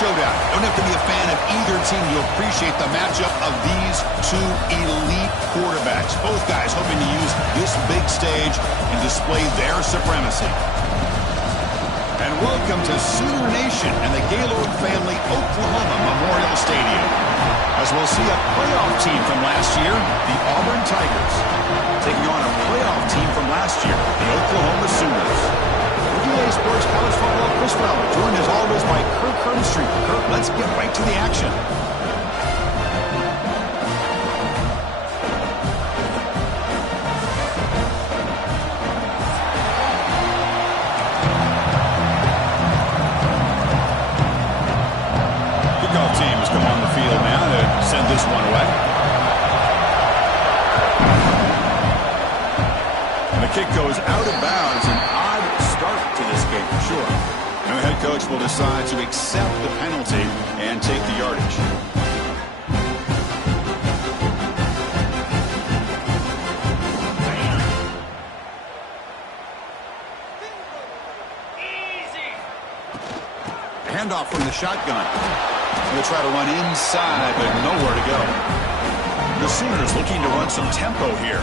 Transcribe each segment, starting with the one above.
showdown. Don't have to be a fan of either team to appreciate the matchup of these two elite quarterbacks. Both guys hoping to use this big stage and display their supremacy. And welcome to Sooner Nation and the Gaylord Family Oklahoma Memorial Stadium, as we'll see a playoff team from last year, the Auburn Tigers, taking on a playoff team from last year, the Oklahoma Sooners. EA Sports College Football, Chris Fowler, joined as always by Kirk Hermstreet. Kirk, let's get right to the action. Kickoff team has come on the field now to send this one away. And the kick goes out of bounds. An odd start to this game for sure. And the head coach will decide to accept the penalty and take the yardage. Handoff from the shotgun. They'll try to run inside, but nowhere to go. The Sooners looking to run some tempo here.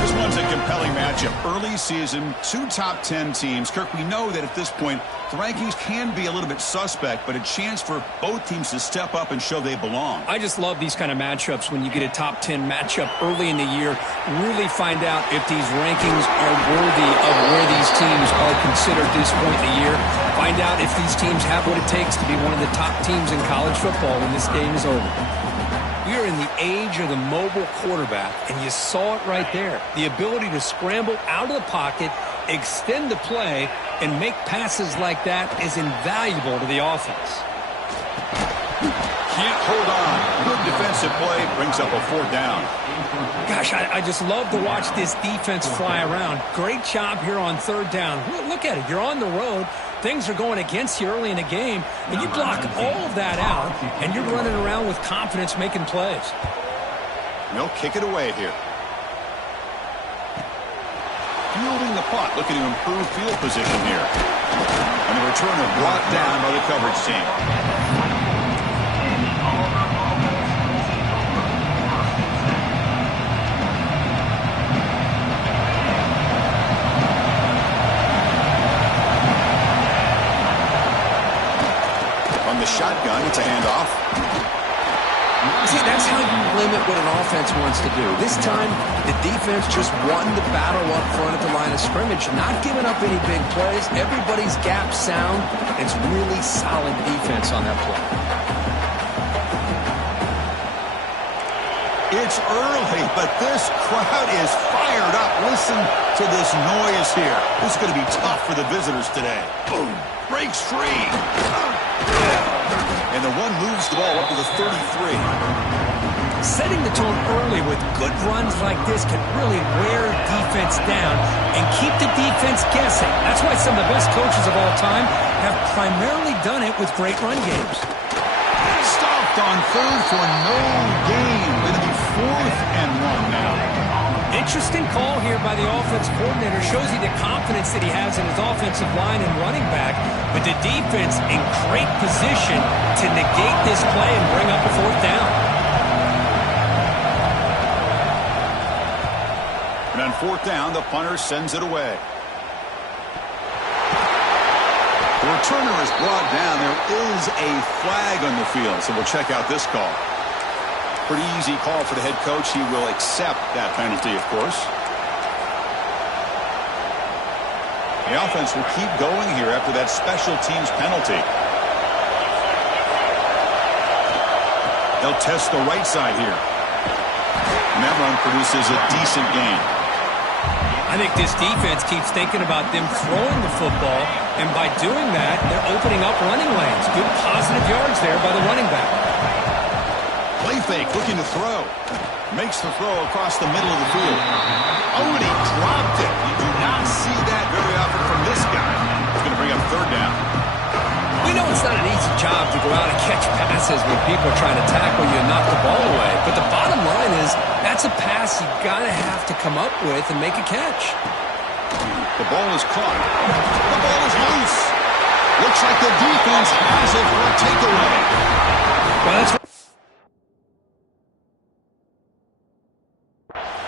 This one's a compelling matchup. Early season, two top 10 teams. Kirk, we know that at this point, the rankings can be a little bit suspect, but a chance for both teams to step up and show they belong. I just love these kind of matchups when you get a top 10 matchup early in the year. Really find out if these rankings are worthy of where these teams are considered this point in the year. Find out if these teams have what it takes to be one of the top teams in college football when this game is over. We are in the age of the mobile quarterback, and you saw it right there. The ability to scramble out of the pocket, extend the play, and make passes like that is invaluable to the offense. Can't hold on. Good defensive play brings up a fourth down. Gosh, I just love to watch this defense fly around. Great job here on third down. Look at it. You're on the road. Things are going against you early in the game, and you block all of that out, and you're running around with confidence making plays. They'll kick it away here. Fielding the punt, looking to improve field position here. And the returner brought down by the coverage team. The shotgun, it's a handoff. See, that's how you limit what an offense wants to do. This time, the defense just won the battle up front at the line of scrimmage, not giving up any big plays. Everybody's gap sound. It's really solid defense on that play. It's early, but this crowd is fired up. Listen to this noise here. This is going to be tough for the visitors today. Boom. Breaks free. And the one moves the ball up to the 33. Setting the tone early with good runs like this can really wear defense down and keep the defense guessing. That's why some of the best coaches of all time have primarily done it with great run games. Stopped on third for no gain. Going to be 4th and 1 now. Interesting call here by the offense coordinator. Shows you the confidence that he has in his offensive line and running back, with the defense in great position to negate this play and bring up a 4th down. And on 4th down, the punter sends it away. The returner is brought down. There is a flag on the field, so we'll check out this call. Pretty easy call for the head coach. He will accept that penalty, of course. The offense will keep going here after that special teams penalty. They'll test the right side here. And that run produces a decent gain. I think this defense keeps thinking about them throwing the football, and by doing that, they're opening up running lanes. Good positive yards there by the running back. Play fake, looking to throw. Makes the throw across the middle of the field. Oh, and he dropped it. You do not see that very often from this guy. It's going to bring up 3rd down. We know it's not an easy job to go out and catch passes when people are trying to tackle you and knock the ball away. But the bottom line is, that's a pass you got to have to come up with and make a catch. The ball is caught. The ball is loose. Looks like the defense has it for a takeaway. Well, that's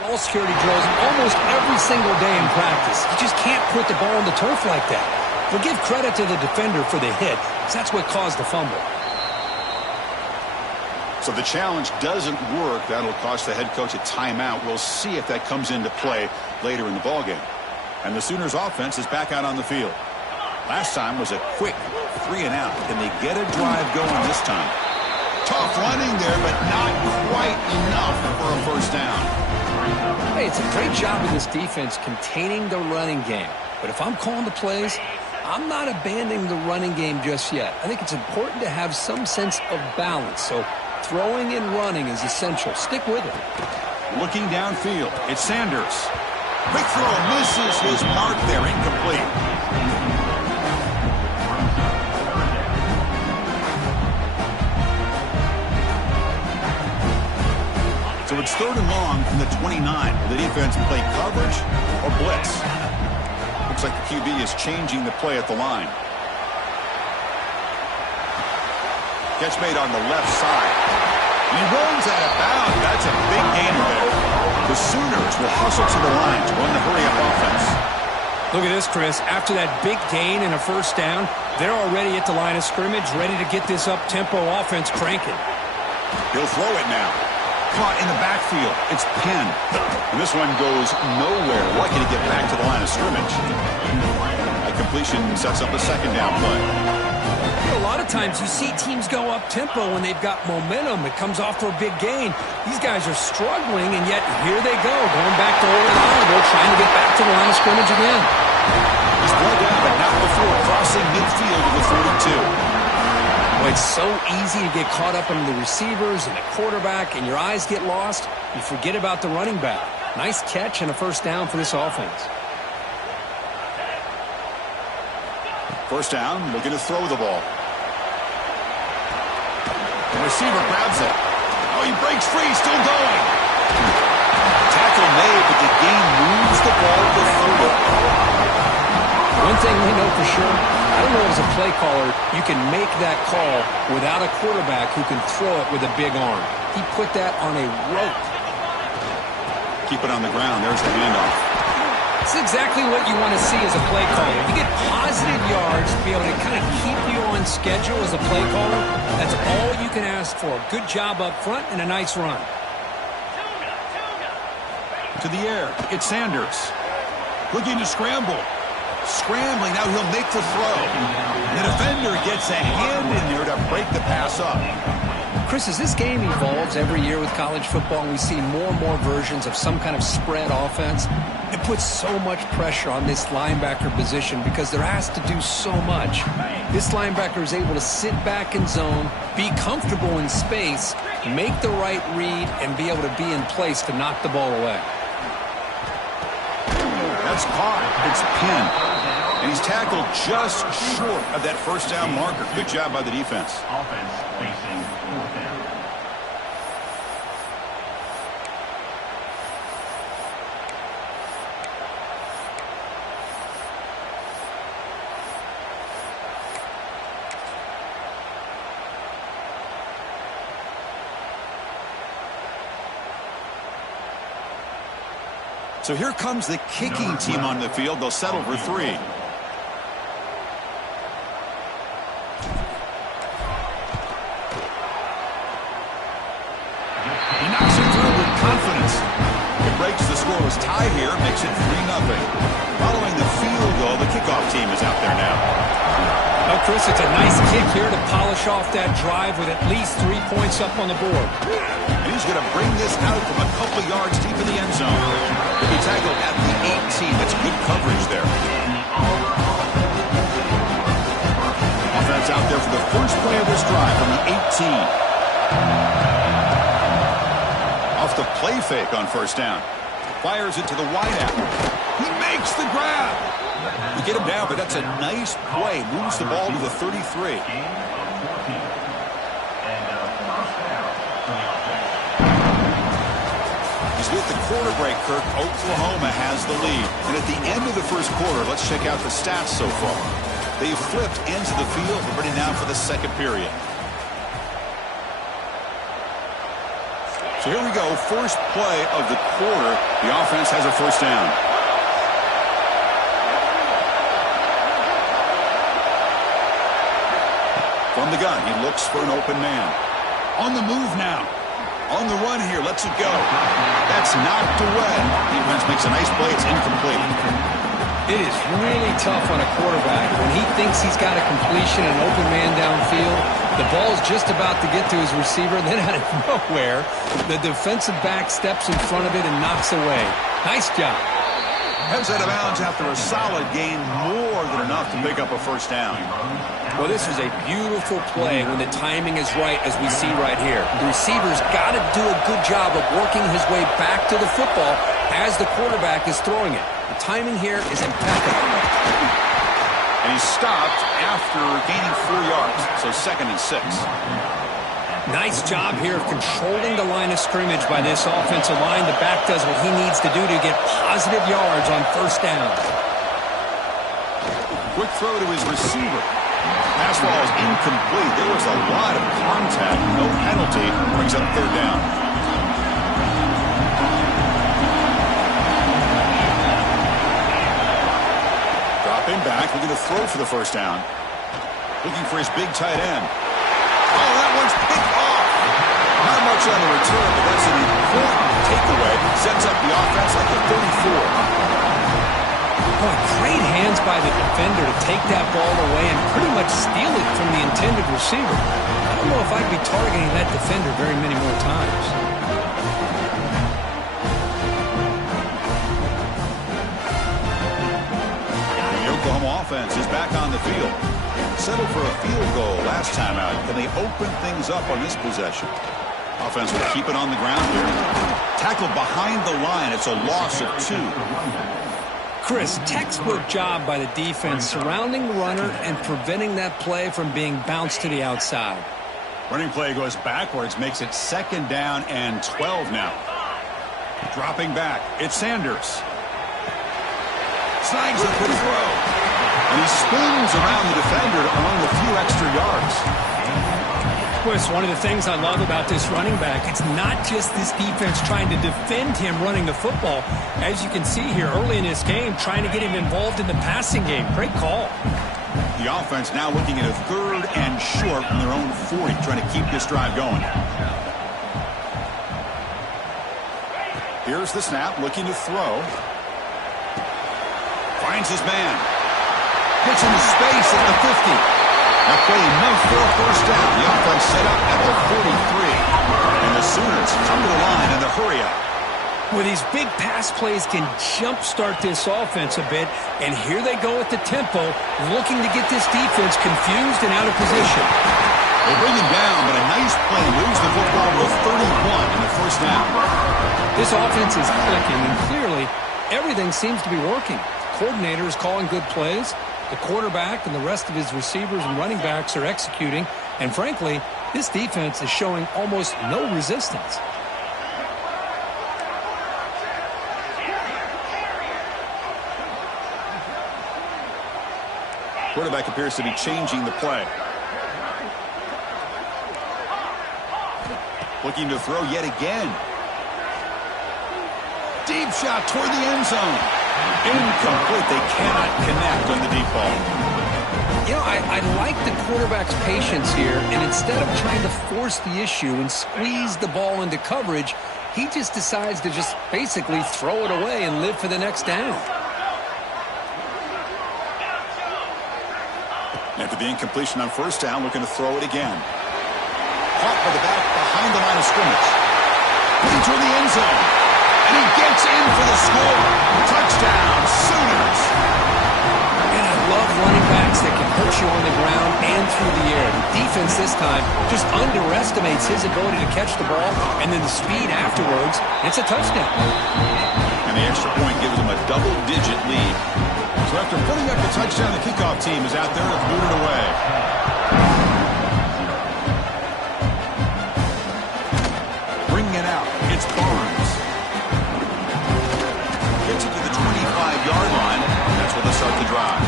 ball security drills almost every single day in practice. You just can't put the ball on the turf like that. We'll give credit to the defender for the hit, because that's what caused the fumble. So the challenge doesn't work. That'll cost the head coach a timeout. We'll see if that comes into play later in the ballgame. And the Sooners offense is back out on the field. Last time was a quick 3-and-out. Can they get a drive going this time? Tough running there, but not quite enough for a first down. Hey, it's a great job of this defense containing the running game. But if I'm calling the plays, I'm not abandoning the running game just yet. I think it's important to have some sense of balance. So throwing and running is essential. Stick with it. Looking downfield, it's Sanders. Quick throw, misses his mark there, incomplete. So it's 3rd and long from the 29. Will the defense play coverage or blitz? Looks like the QB is changing the play at the line. Catch made on the left side. And he runs out of bounds. That's a big gainer there. The Sooners will hustle to the line to run the hurry-up offense. Look at this, Chris. After that big gain and a first down, they're already at the line of scrimmage, ready to get this up-tempo offense cranking. He'll throw it now. Caught in the backfield. It's Penn. And this one goes nowhere. Lucky to get back to the line of scrimmage. That completion sets up a second down play. A lot of times you see teams go up-tempo when they've got momentum. It comes off for a big gain. These guys are struggling, and yet here they go, going back to Orlando, trying to get back to the line of scrimmage again. He's brought down, but not before crossing midfield to the 42. Well, it's so easy to get caught up in the receivers and the quarterback, and your eyes get lost. You forget about the running back. Nice catch and a first down for this offense. First down, looking to throw the ball. The receiver grabs it. Oh, he breaks free, still going. Tackle made, but the game moves the ball to 30. One thing we know for sure, I don't know as a play caller, you can make that call without a quarterback who can throw it with a big arm. He put that on a rope. Keep it on the ground. There's the handoff. It's exactly what you want to see as a play caller. You get positive yards to be able to kind of keep you on schedule as a play caller. That's all you can ask for. Good job up front and a nice run. To the air. It's Sanders. Looking to scramble. Scrambling. Now he'll make the throw. The defender gets a hand in there to break the pass up. Chris, as this game evolves every year with college football, and we see more and more versions of some kind of spread offense, it puts so much pressure on this linebacker position because they're asked to do so much. This linebacker is able to sit back in zone, be comfortable in space, make the right read, and be able to be in place to knock the ball away. That's caught. It's Penn. And he's tackled just short of that first down marker. Good job by the defense. Offense facing 4th down. So here comes the kicking team on the field. They'll settle for 3. He knocks it through with confidence. It breaks the scoreless tie here, makes it 3-0. Following the field goal, the kickoff team is out there now. Well, Chris, it's a nice kick here to polish off that drive with at least 3 points up on the board. And he's going to bring this out from a couple yards deep in the end zone. He'll be tackled at the 18. That's good coverage there. Offense out there for the first play of this drive on the 18. Off the play fake on first down. Fires it to the wideout. He makes the grab. We get him down, but that's a nice play. Moves the ball to the 33. He's with the quarter break, Kirk. Oklahoma has the lead. And at the end of the first quarter, let's check out the stats so far. They've flipped ends of the field. We're ready now for the second period. So here we go. First play of the quarter. The offense has a first down. From the gun, he looks for an open man. On the move now. On the run here, lets it go. That's knocked away. Defense makes a nice play. It's incomplete. It is really tough on a quarterback when he thinks he's got a completion, an open man downfield. The ball's just about to get to his receiver. Then out of nowhere, the defensive back steps in front of it and knocks away. Nice job. Heads out of bounds after a solid gain, more than enough to pick up a first down. Well, this is a beautiful play when the timing is right, as we see right here. The receiver's got to do a good job of working his way back to the football as the quarterback is throwing it. The timing here is impeccable. And he stopped after gaining 4 yards, so 2nd and 6. Nice job here of controlling the line of scrimmage by this offensive line. The back does what he needs to do to get positive yards on first down. Quick throw to his receiver. Pass ball is incomplete. There was a lot of contact. No penalty. Brings up 3rd down. Dropping back. Looking to throw for the first down. Looking for his big tight end. Oh, that one's picked off. Not much on the return, but that's an important takeaway. Sets up the offense like a 34. Oh, great hands by the defender to take that ball away and pretty much steal it from the intended receiver. I don't know if I'd be targeting that defender very many more times. The Oklahoma offense is back on the field. Settled for a field goal last time out. Can they open things up on this possession? Offense will keep it on the ground here. Tackle behind the line. It's a loss of 2. Chris, textbook job by the defense surrounding the runner and preventing that play from being bounced to the outside. Running play goes backwards, makes it 2nd down and 12 now. Dropping back, it's Sanders. Snags a good throw. And he spins around the defender to earn a few extra yards. Chris, one of the things I love about this running back, it's not just this defense trying to defend him running the football. As you can see here early in this game, trying to get him involved in the passing game. Great call. The offense now looking at a 3rd and short from their own 40, trying to keep this drive going. Here's the snap, looking to throw. Finds his man. Gets into space at the 50. Now playing enough for a first down. The offense set up at the 43. And the Sooners come to the line in the hurry-up. Well, these big pass plays can jumpstart this offense a bit. And here they go at the tempo, looking to get this defense confused and out of position. They bring him down, but a nice play moves the football to 31 in the first down. This offense is clicking, and clearly everything seems to be working. The coordinator is calling good plays. The quarterback and the rest of his receivers and running backs are executing. And frankly, this defense is showing almost no resistance. Quarterback appears to be changing the play. Looking to throw yet again. Deep shot toward the end zone. Incomplete. They cannot connect on the deep ball. You know, I like the quarterback's patience here, and instead of trying to force the issue and squeeze the ball into coverage, he just decides to just basically throw it away and live for the next down. After the incompletion on first down, looking to throw it again. Caught by the back behind the line of scrimmage. Putting toward the end zone. And he gets in for the score. Touchdown, Sooners. And I love running backs that can hurt you on the ground and through the air. The defense this time just underestimates his ability to catch the ball, and then the speed afterwards. It's a touchdown. And the extra point gives them a double-digit lead. So after putting up the touchdown, the kickoff team is out there to boot it away. Bringing it out, it's Barnes. Gets it to the 25-yard line. That's where they start the drive.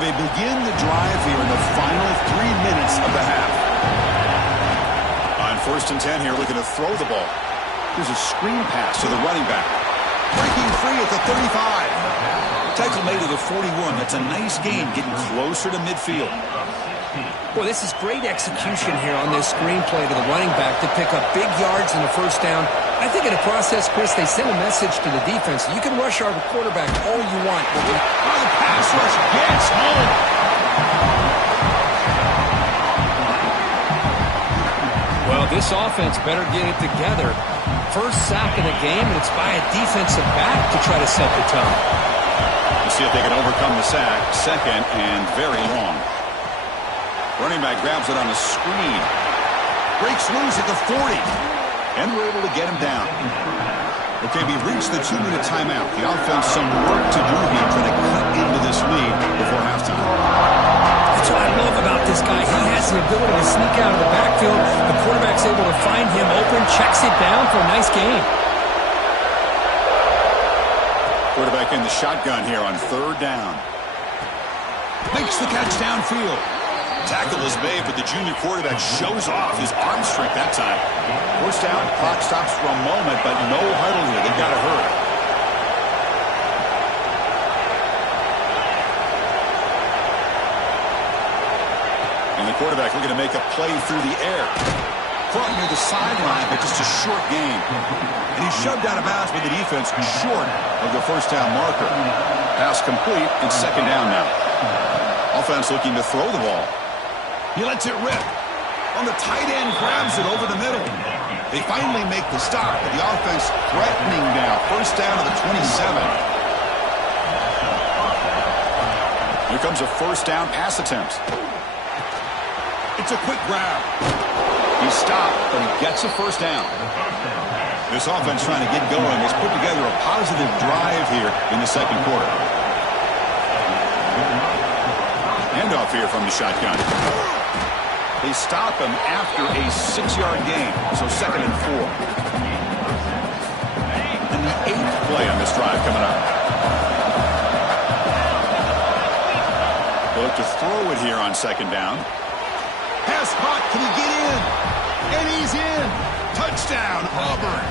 they begin the drive here in the final 3 minutes of the half. On 1st and 10 here, looking to throw the ball. Here's a screen pass to the running back. Breaking free at the 35. Tackle made to the 41. That's a nice gain, getting closer to midfield. Well, this is great execution here on this screen play to the running back to pick up big yards in the first down. I think in the process, Chris, they sent a message to the defense. You can rush our quarterback all you want. But the pass rush gets home. Well, this offense better get it together. First sack of the game, and it's by a defensive back to try to set the tone. We'll see if they can overcome the sack. 2nd and very long. Running back grabs it on a screen. Breaks loose at the 40. And we're able to get him down. Okay, we've reached the 2-minute timeout. The offense some work to do here, trying to cut into this lead before halftime. That's what I love about this guy. He has the ability to sneak out of the backfield. The quarterback's able to find him open, checks it down for a nice gain. Quarterback in the shotgun here on 3rd down. Makes the catch downfield. Tackle is made, but the junior quarterback shows off his arm strength that time. 1st down, clock stops for a moment, but no huddle here. They've got to hurry. And the quarterback looking to make a play through the air. Caught near the sideline, but just a short gain. And he's shoved out of bounds by the defense short of the 1st down marker. Pass complete, and 2nd down now. Offense looking to throw the ball. He lets it rip. On the tight end, grabs it over the middle. They finally make the stop, but the offense threatening now. 1st down to the 27. Here comes a 1st down pass attempt. It's a quick grab. He stopped, but he gets a 1st down. This offense trying to get going has put together a positive drive here in the 2nd quarter. Handoff here from the shotgun. They stop him after a 6-yard gain, so 2nd and 4. And the 8th play on this drive coming up. They'll look to throw it here on 2nd down. Pass caught, can he get in? And he's in! Touchdown, Auburn!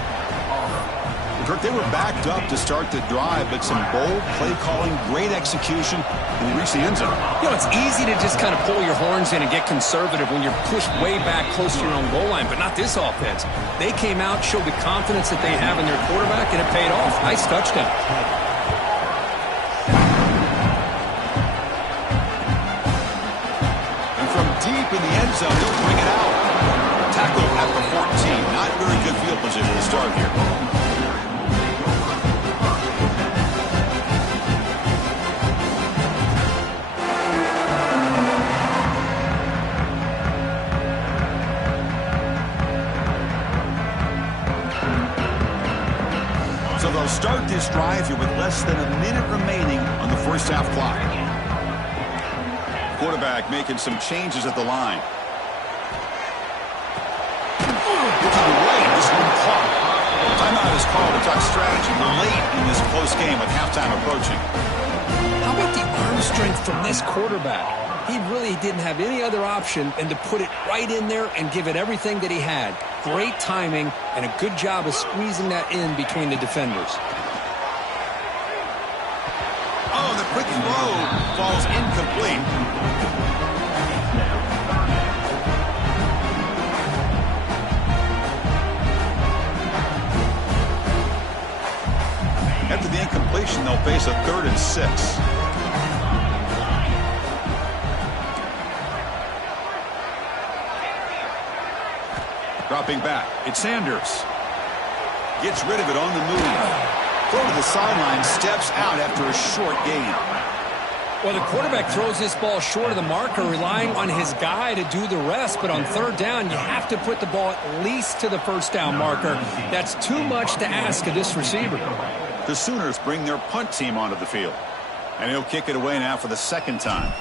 Kirk, they were backed up to start the drive, but some bold play calling, great execution, and they reached the end zone. You know, it's easy to just kind of pull your horns in and get conservative when you're pushed way back close to your own goal line, but not this offense. They came out, showed the confidence that they have in their quarterback, and it paid off. Nice touchdown. And from deep in the end zone, they'll bring it out. Tackle at the 14. Not very good field position to start here. So they'll start this drive here with less than a minute remaining on the 1st half clock. Quarterback making some changes at the line. Looking away, this one caught. Timeout is called to talk strategy late in this close game with halftime approaching. How about the arm strength from this quarterback? He really didn't have any other option than to put it right in there and give it everything that he had. Great timing and a good job of squeezing that in between the defenders. Oh, the quick throw falls incomplete. After the incompletion, they'll face a 3rd and 6. Dropping back, it's Sanders. Gets rid of it on the move. Throw to the sideline, steps out after a short gain. Well, the quarterback throws this ball short of the marker, relying on his guy to do the rest. But on 3rd down, you have to put the ball at least to the 1st down marker. That's too much to ask of this receiver. The Sooners bring their punt team onto the field. And he'll kick it away now for the 2nd time.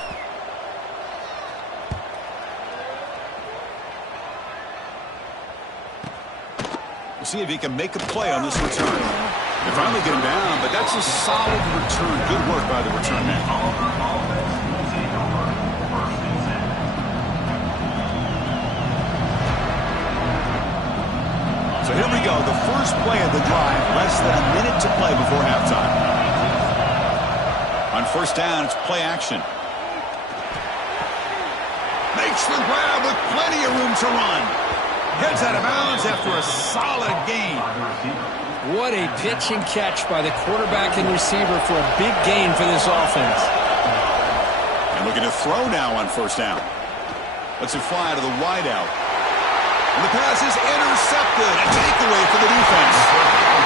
We'll see if he can make a play on this return. They finally get him down, but that's a solid return. Good work by the return man. So here we go, the first play of the drive, less than a minute to play before halftime. On first down, it's play action. Makes the grab with plenty of room to run. Heads out of bounds after a solid gain. What a pitch and catch by the quarterback and receiver for a big gain for this offense. And looking to throw now on first down. Lets it fly to the wideout. And the pass is intercepted. A takeaway for the defense.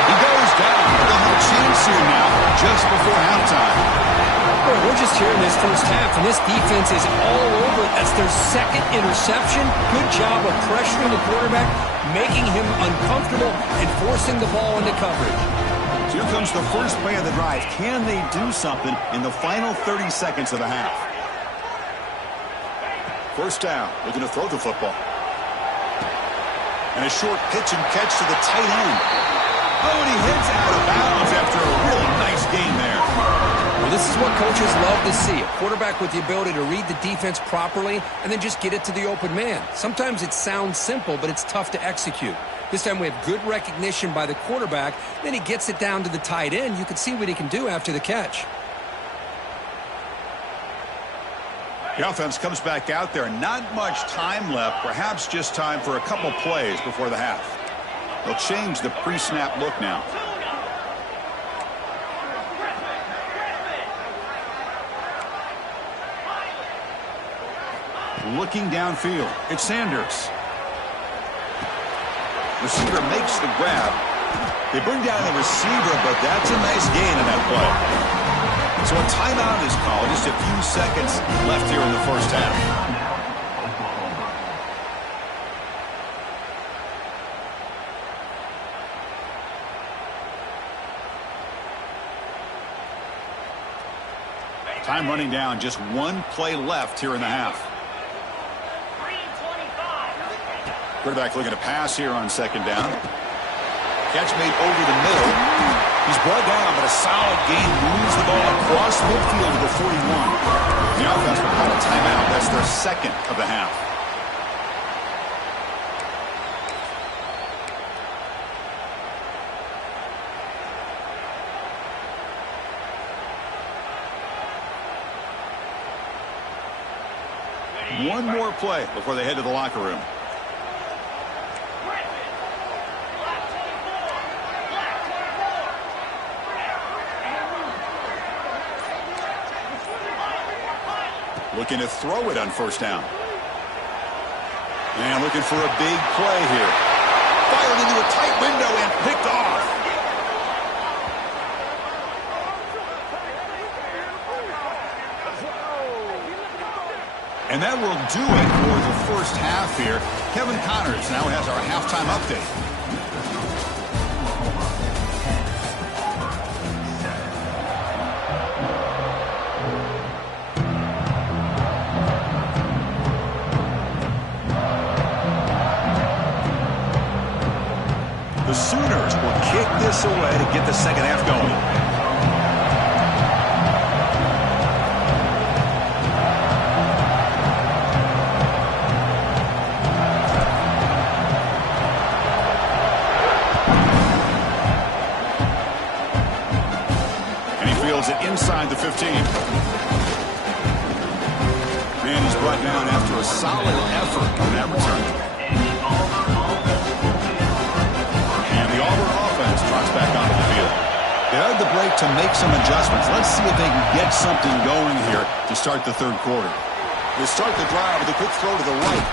He goes down. They'll have a chance here now just before halftime. Boy, we're just here in this first half, and this defense is all over. That's their second interception. Good job of pressuring the quarterback, making him uncomfortable, and forcing the ball into coverage. Here comes the first play of the drive. Can they do something in the final 30 seconds of the half? First down, looking to throw the football. And a short pitch and catch to the tight end. Oh, and he heads out of bounds after a really nice gain there. Well, this is what coaches love to see. A quarterback with the ability to read the defense properly and then just get it to the open man. Sometimes it sounds simple, but it's tough to execute. This time we have good recognition by the quarterback. Then he gets it down to the tight end. You can see what he can do after the catch. The offense comes back out there. Not much time left. Perhaps just time for a couple plays before the half. They'll change the pre-snap look now. Looking downfield. It's Sanders. Receiver makes the grab. They bring down the receiver, but that's a nice gain in that play. So a timeout is called. Just a few seconds left here in the first half. Time running down. Just one play left here in the half. Quarterback looking to pass here on second down. Catch made over the middle. He's brought down, but a solid gain moves the ball across midfield to the 41. The offense will call a timeout. That's their second of the half. One more play before they head to the locker room. Looking to throw it on first down. And looking for a big play here. Fired into a tight window and picked off. And that will do it for the first half here. Kevin Connors now has our halftime update. The Sooners will kick this away to get the second half going. And he fields it inside the 15. And he's brought down after a solid effort on that return. Trots back onto the field. They had the break to make some adjustments. Let's see if they can get something going here to start the third quarter. They start the drive with a quick throw to the right.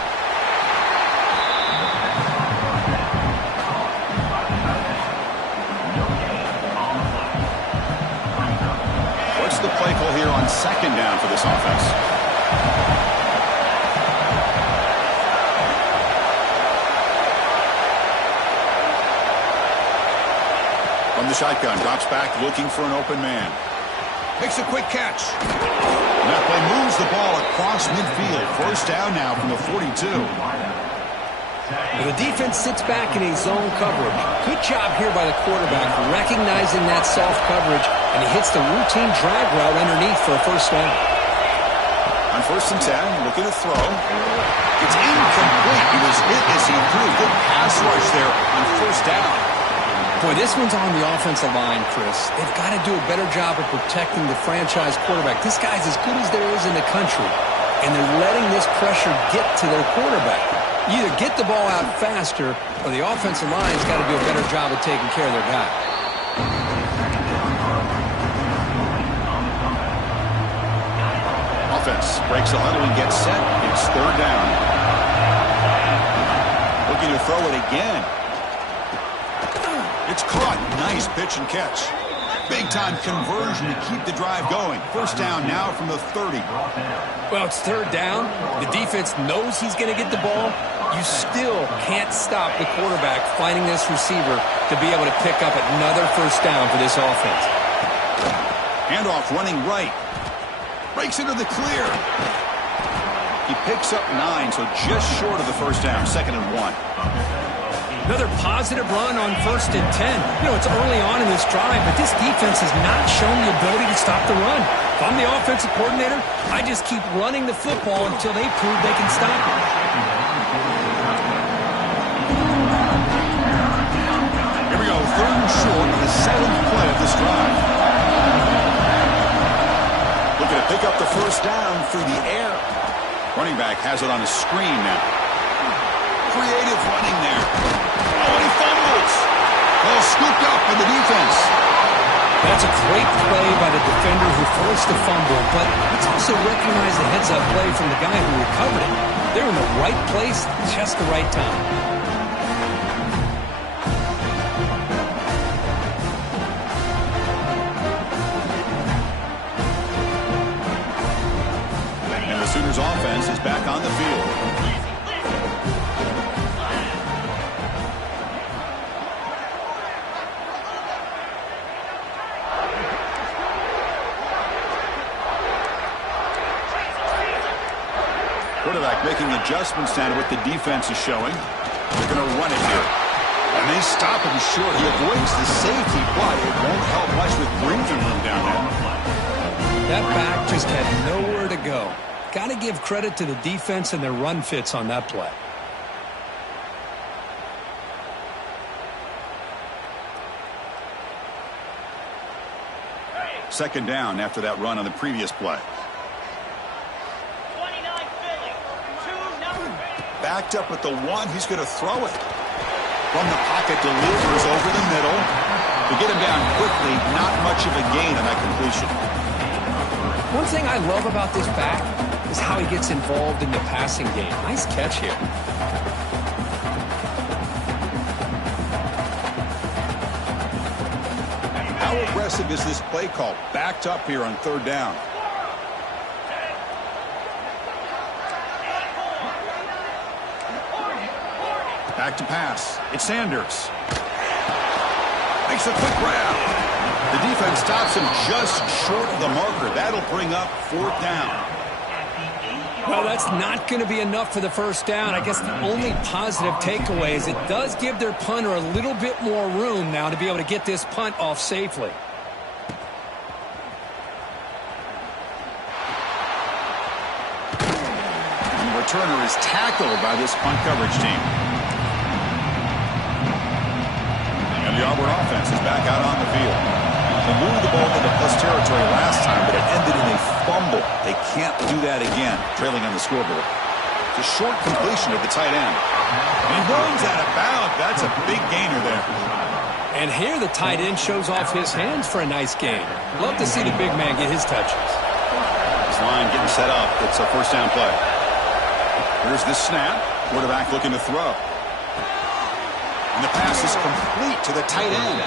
What's the play call here on second down for this offense? From the shotgun, drops back, looking for an open man. Makes a quick catch. And that play moves the ball across midfield. First down now from the 42. Well, the defense sits back in a zone coverage. Good job here by the quarterback recognizing that soft coverage, and he hits the routine drag route underneath for a first down. On On 1st and 10, looking to throw. It's incomplete. He was hit as he threw. Good pass rush there on 1st down. Boy, this one's on the offensive line, Chris. They've got to do a better job of protecting the franchise quarterback. This guy's as good as there is in the country, and they're letting this pressure get to their quarterback. You either get the ball out faster, or the offensive line's got to do a better job of taking care of their guy. Offense breaks the huddle and gets set. It's 3rd down. Looking to throw it again. It's caught. Nice pitch and catch. Big-time conversion to keep the drive going. 1st down now from the 30. Well, it's 3rd down. The defense knows he's going to get the ball. You still can't stop the quarterback finding this receiver to be able to pick up another 1st down for this offense. Handoff running right. Breaks into the clear. He picks up 9, so just short of the 1st down. 2nd and 1. Another positive run on 1st and 10. You know, it's early on in this drive, but this defense has not shown the ability to stop the run. If I'm the offensive coordinator, I just keep running the football until they prove they can stop it. Here we go, 3rd and short on the 7th play of this drive. Looking to pick up the 1st down through the air. Running back has it on a screen now. Creative running there. Oh, and he fumbles. Well, scooped up by the defense. That's a great play by the defender who forced the fumble, but let's also recognize the heads-up play from the guy who recovered it. They're in the right place, just the right time. And the Sooners offense is back on the field. Quarterback making adjustments down to what the defense is showing. They're going to run it here. And they stop him short. He avoids the safety, but it won't help much with breathing room down there. That back just had nowhere to go. Got to give credit to the defense and their run fits on that play. Second down after that run on the previous play. Backed up at the 1. He's going to throw it. From the pocket, delivers over the middle. To get him down quickly, not much of a gain on that completion. One thing I love about this back is how he gets involved in the passing game. Nice catch here. How aggressive is this play call? Backed up here on 3rd down. Back to pass. It's Sanders. Makes a quick grab. The defense stops him just short of the marker. That'll bring up 4th down. Well, that's not going to be enough for the 1st down. I guess the only positive takeaway is it does give their punter a little bit more room now to be able to get this punt off safely. And the returner is tackled by this punt coverage team. And the Auburn offense is back out on the field. They moved the ball into plus territory last time, but it ended in a fumble. They can't do that again, trailing on the scoreboard. It's a short completion to the tight end. And he runs out of bounds. That's a big gainer there. And here the tight end shows off his hands for a nice gain. Love to see the big man get his touches. This line getting set up. It's a 1st down play. Here's the snap. Quarterback looking to throw. And the pass is complete to the tight end.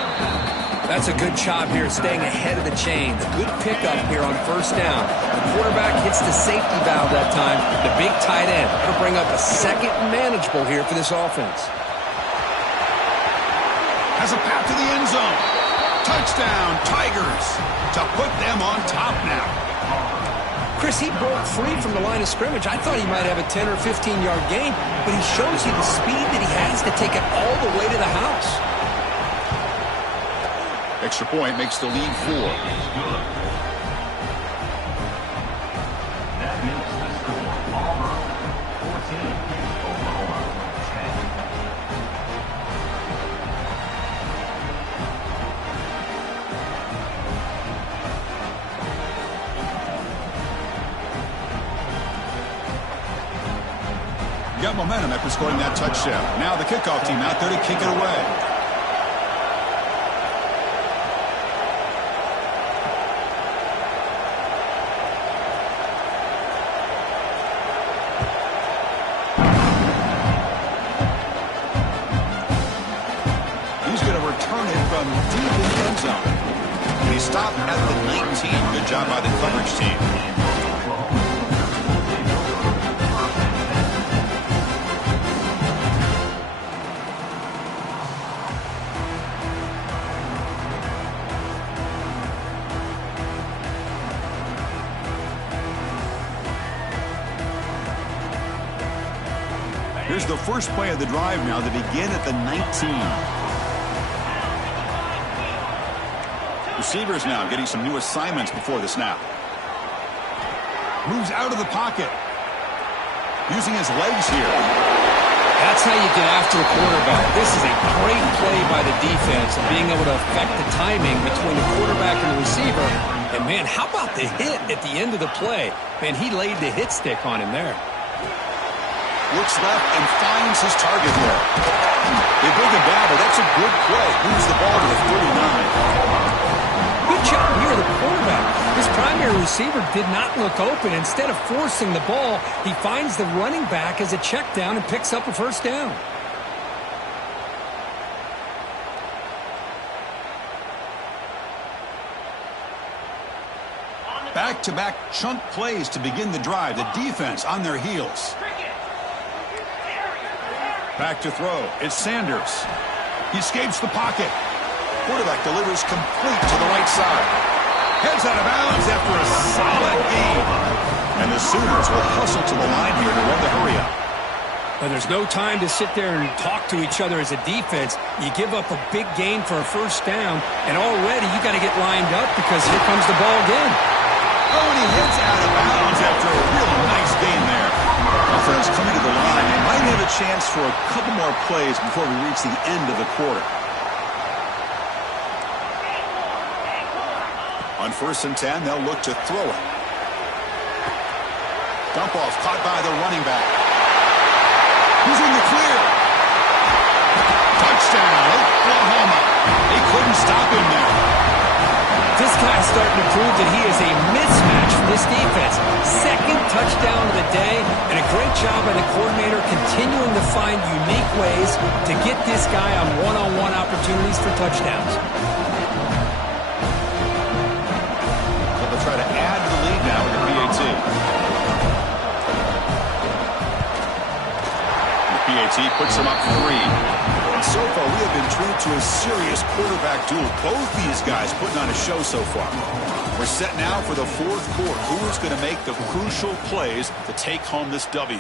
That's a good job here, staying ahead of the chains. Good pickup here on 1st down. The quarterback hits the safety valve that time. The big tight end. That'll bring up a 2nd manageable here for this offense. Has a path to the end zone. Touchdown, Tigers, to put them on top now. Chris, he broke free from the line of scrimmage. I thought he might have a 10 or 15-yard gain, but he shows you the speed that he has to take it all the way to the house. Extra point makes the lead 4. Got momentum after scoring that touchdown. Now the kickoff team out there to kick it away. Stop at the 19. Good job by the coverage team. Here's the first play of the drive now to begin at the 19. Receivers now getting some new assignments before the snap. Moves out of the pocket. Using his legs here. That's how you get after a quarterback. This is a great play by the defense and being able to affect the timing between the quarterback and the receiver. And, man, how about the hit at the end of the play? Man, he laid the hit stick on him there. Looks left and finds his target there. They bring him down, but that's a good play. Moves the ball to the 39. Good job here, the quarterback. His primary receiver did not look open. Instead of forcing the ball, he finds the running back as a check down and picks up a first down. Back-to-back chunk plays to begin the drive. The defense on their heels. Back to throw. It's Sanders. He escapes the pocket. Quarterback delivers complete to the right side. Heads out of bounds after a solid gain. And the Sooners will hustle to the line here to run the hurry-up. Now, there's no time to sit there and talk to each other as a defense. You give up a big gain for a first down, and already you got to get lined up because here comes the ball again. Oh, and he heads out of bounds after a real nice gain there. Offense coming to the line. They might have a chance for a couple more plays before we reach the end of the quarter. On 1st and 10, they'll look to throw it. Dump off caught by the running back. He's in the clear. Touchdown, Oklahoma. They couldn't stop him there. This guy's starting to prove that he is a mismatch for this defense. Second touchdown of the day, and a great job by the coordinator continuing to find unique ways to get this guy on one-on-one opportunities for touchdowns. Try to add to the lead now with the PAT. The PAT puts them up 3. And so far, we have been treated to a serious quarterback duel. Both these guys putting on a show so far. We're set now for the 4th quarter. Who is going to make the crucial plays to take home this W?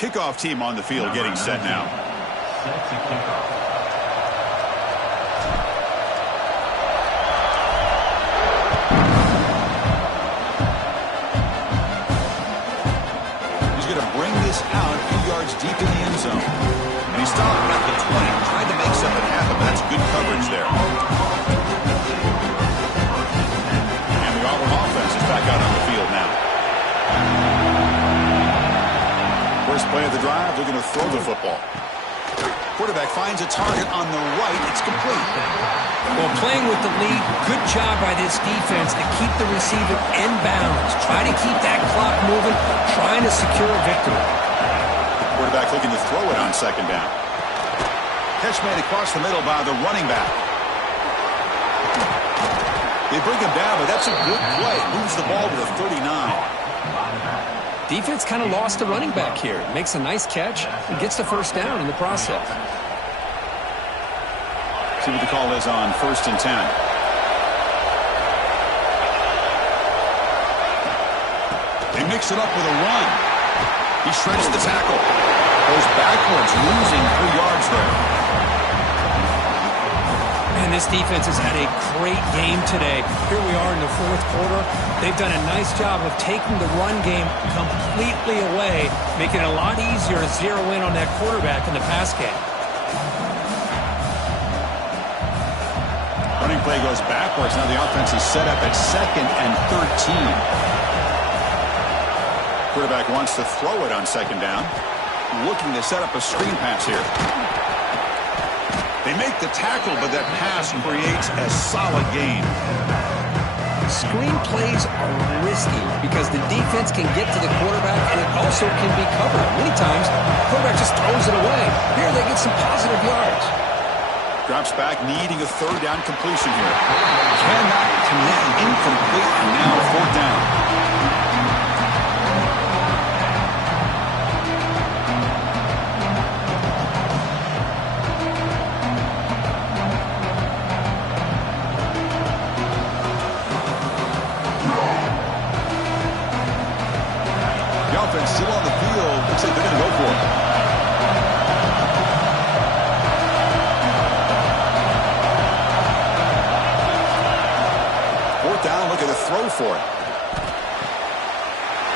Kickoff team on the field getting set now. Set to kickoff. He's going to bring this out a few yards deep in the end zone. And he stopped at the 20, trying to make something happen. That's good coverage there. And the Auburn offense is back out on the field now. First play of the drive, they're going to throw the football. Quarterback finds a target on the right. It's complete. Well, playing with the lead, good job by this defense to keep the receiver in bounds. Try to keep that clock moving, trying to secure a victory. Quarterback looking to throw it on 2nd down. Catch made across the middle by the running back. They bring him down, but that's a good play. Moves the ball to the 39. Defense kind of lost the running back here. Makes a nice catch and gets the first down in the process. See what the call is on 1st and 10. They mix it up with a run. He shreds the tackle. Goes backwards, losing 3 yards there. And This defense has had a great game today. Here we are in the fourth quarter. They've done a nice job of taking the run game completely away, making it a lot easier to zero in on that quarterback in the pass game. Running play goes backwards. Now the offense is set up at 2nd and 13. Quarterback wants to throw it on 2nd down. Looking to set up a screen pass here. They make the tackle, but that pass creates a solid gain. Screen plays are risky because the defense can get to the quarterback and it also can be covered. Many times, the quarterback just throws it away. Here they get some positive yards. Drops back, needing a 3rd down completion here. Cannot connect, incomplete, and now 4th down. Still on the field. Looks like they're going to go for it. 4th down. Look at the throw for it.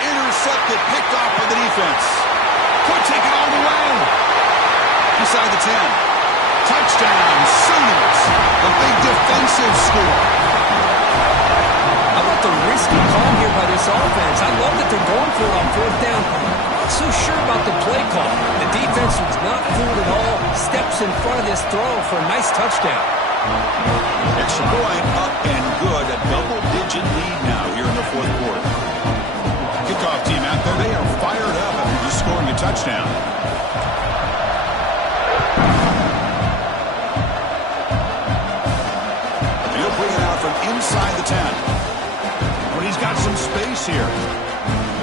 Intercepted. Picked off by the defense. Could take it all the way. Inside the 10. Touchdown. Sooners. A big defensive score. How about the risky call here by this offense? I love that they're going for it on 4th down. Not so sure about the play call. The defense was not fooled at all. Steps in front of this throw for a nice touchdown. Extra point up and good. A double-digit lead now here in the 4th quarter. Kickoff team out there. They are fired up after just scoring a touchdown. And he'll bring it out from inside the 10. He's got some space here.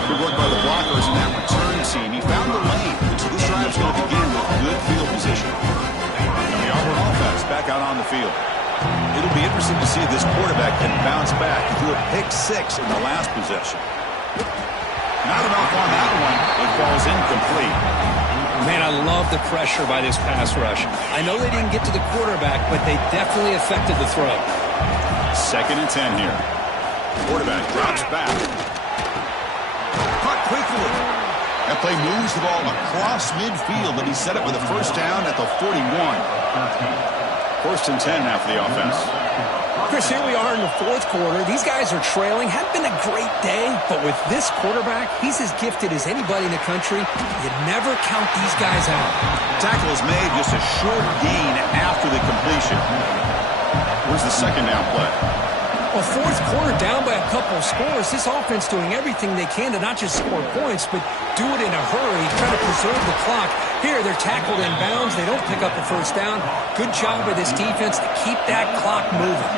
Good work by the blockers in that return scene. He found the lane. So this drive's going to begin with good field position. And the Auburn offense back out on the field. It'll be interesting to see if this quarterback can bounce back. He threw a pick-6 in the last possession. Not enough on that one. It falls incomplete. Man, I love the pressure by this pass rush. I know they didn't get to the quarterback, but they definitely affected the throw. 2nd and 10 here. Quarterback drops back. Caught quickly. That play moves the ball across midfield, and he's set up with a 1st down at the 41. 1st and 10 now for the offense. Chris, here we are in the 4th quarter. These guys are trailing. Hadn't been a great day, but with this quarterback, he's as gifted as anybody in the country. You never count these guys out. Tackle is made, just a short gain after the completion. Where's the 2nd down play? Well, 4th quarter down by a couple of scores. This offense doing everything they can to not just score points, but do it in a hurry, try to preserve the clock. Here, they're tackled in bounds. They don't pick up the 1st down. Good job by this defense to keep that clock moving.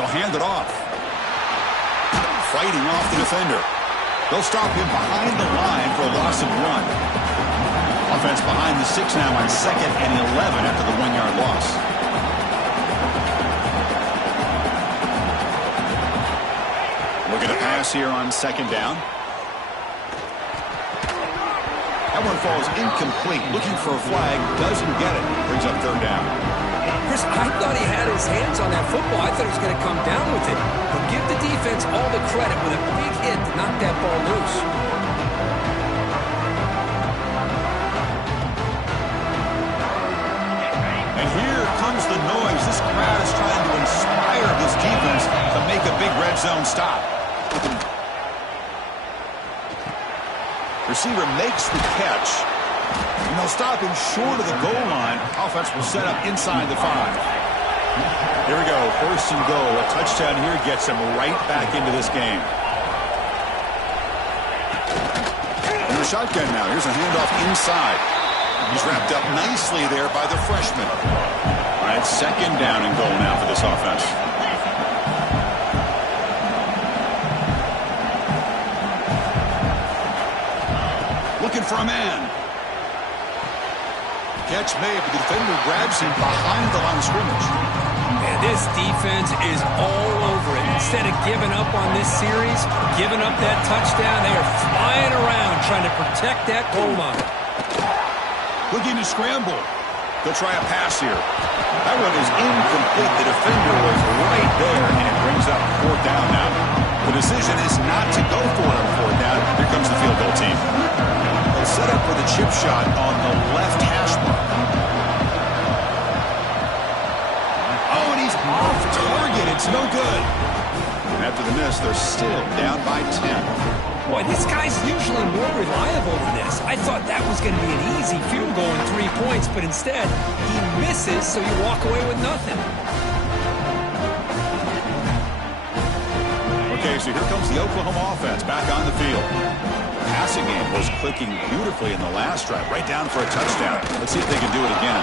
They'll hand it off. Fighting off the defender. They'll stop him behind the line for a loss of 1. Offense behind the 6 now on 2nd and 11 after the 1-yard loss. Look at a pass here on 2nd down. That one falls incomplete. Looking for a flag. Doesn't get it. Brings up 3rd down. Chris, I thought he had his hands on that football. I thought he was going to come down with it. But give the defense all the credit with a big hit to knock that ball loose. Here comes the noise. This crowd is trying to inspire this defense to make a big red zone stop. Receiver makes the catch. And they'll stop him short of the goal line. Offense will set up inside the 5. Here we go. 1st and goal. A touchdown here gets him right back into this game. In the shotgun now. Here's a handoff inside. He's wrapped up nicely there by the freshman. All right, 2nd down and goal now for this offense. Looking for a man. Catch made, but the defender grabs him behind the line of scrimmage. Man, this defense is all over it. Instead of giving up on this series, giving up that touchdown, they are flying around trying to protect that goal line. Looking to scramble. They'll try a pass here. That one is incomplete. The defender was right there, and it brings up fourth down now. The decision is not to go for it on fourth down. Here comes the field goal team. They'll set up with a chip shot on the left hash mark. Oh, and he's off target. It's no good. And after the miss, they're still down by 10. Boy, this guy's usually more reliable than this. I thought that was going to be an easy field goal in 3 points, but instead, he misses, so you walk away with nothing. Okay, so here comes the Oklahoma offense back on the field. The passing game was clicking beautifully in the last drive, right down for a touchdown. Let's see if they can do it again.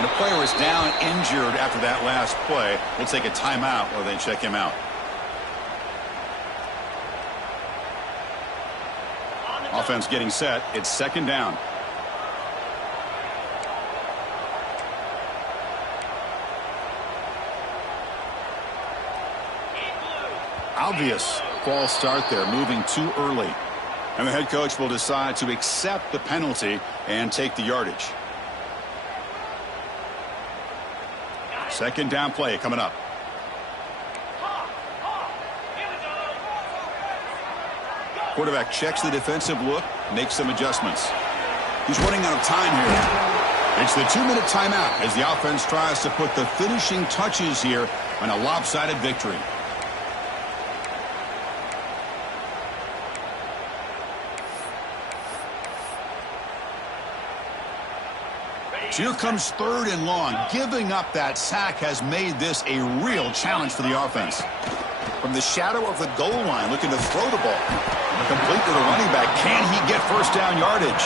And the player is down injured after that last play. We'll take a timeout while they check him out. Offense getting set. It's second down. Obvious false start there, moving too early. And the head coach will decide to accept the penalty and take the yardage. Second down play coming up. Quarterback checks the defensive look, makes some adjustments. He's running out of time here. It's the 2-minute timeout as the offense tries to put the finishing touches here on a lopsided victory. So here comes third and long. Giving up that sack has made this a real challenge for the offense. From the shadow of the goal line, looking to throw the ball. Complete to the running back. Can he get first down yardage?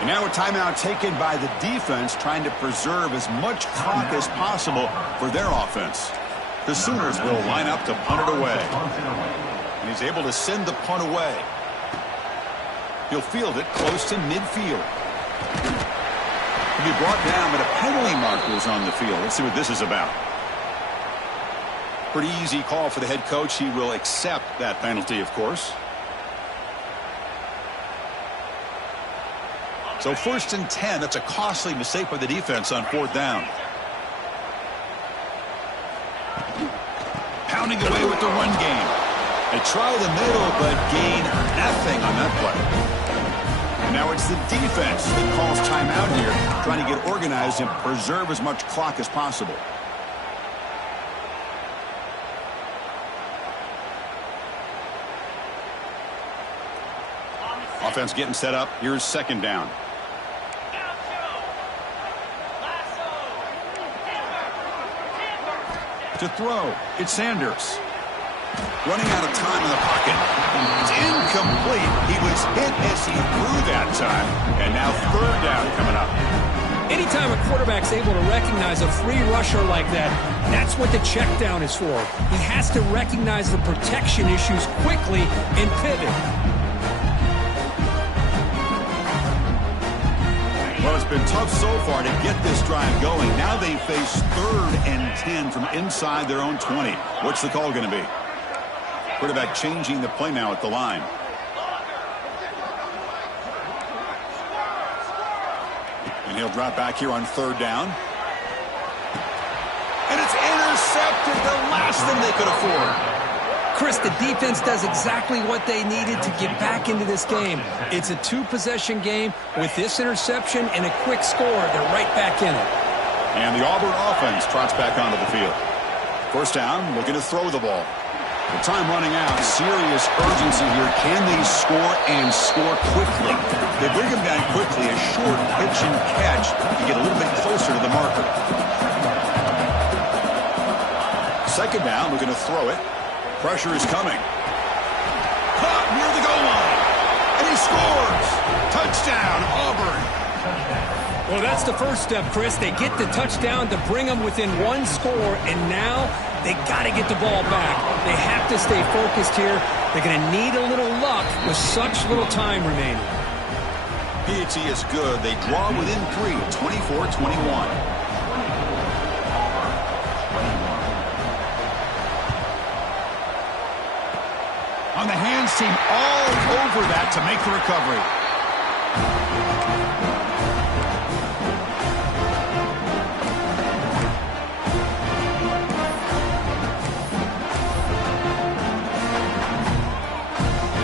And now a timeout taken by the defense, trying to preserve as much clock as possible for their offense. The Sooners will line up to punt it away. And he's able to send the punt away. He'll field it close to midfield. He'll be brought down, but a penalty marker is on the field. Let's see what this is about. Pretty easy call for the head coach. He will accept that penalty, of course. So 1st and 10, that's a costly mistake by the defense on fourth down. Pounding away with the run game. They try the middle, but gain nothing on that play. And now it's the defense that calls timeout here, trying to get organized and preserve as much clock as possible. Offense getting set up. Here's second down. To throw, it's Sanders. Running out of time in the pocket. It's incomplete. He was hit as he threw that time. And now third down coming up. Anytime a quarterback's able to recognize a free rusher like that, that's what the check down is for. He has to recognize the protection issues quickly and pivot. Well, it's been tough so far to get this drive going. Now they face 3rd and 10 from inside their own 20. What's the call going to be? Quarterback changing the play now at the line. And he'll drop back here on third down. And it's intercepted, the last thing they could afford. Chris, the defense does exactly what they needed to get back into this game. It's a 2-possession game. With this interception and a quick score, they're right back in it. And the Auburn offense trots back onto the field. First down, looking to throw the ball. The time running out, serious urgency here. Can they score and score quickly? They bring him down quickly, a short pitch and catch to get a little bit closer to the marker. Second down, looking to throw it. Pressure is coming. Caught near the goal line. And he scores. Touchdown, Auburn. Well, that's the first step, Chris. They get the touchdown to bring them within 1 score, and now they got to get the ball back. They have to stay focused here. They're going to need a little luck with such little time remaining. PAT is good. They draw within 3, 24-21. On the hands team all over that to make the recovery.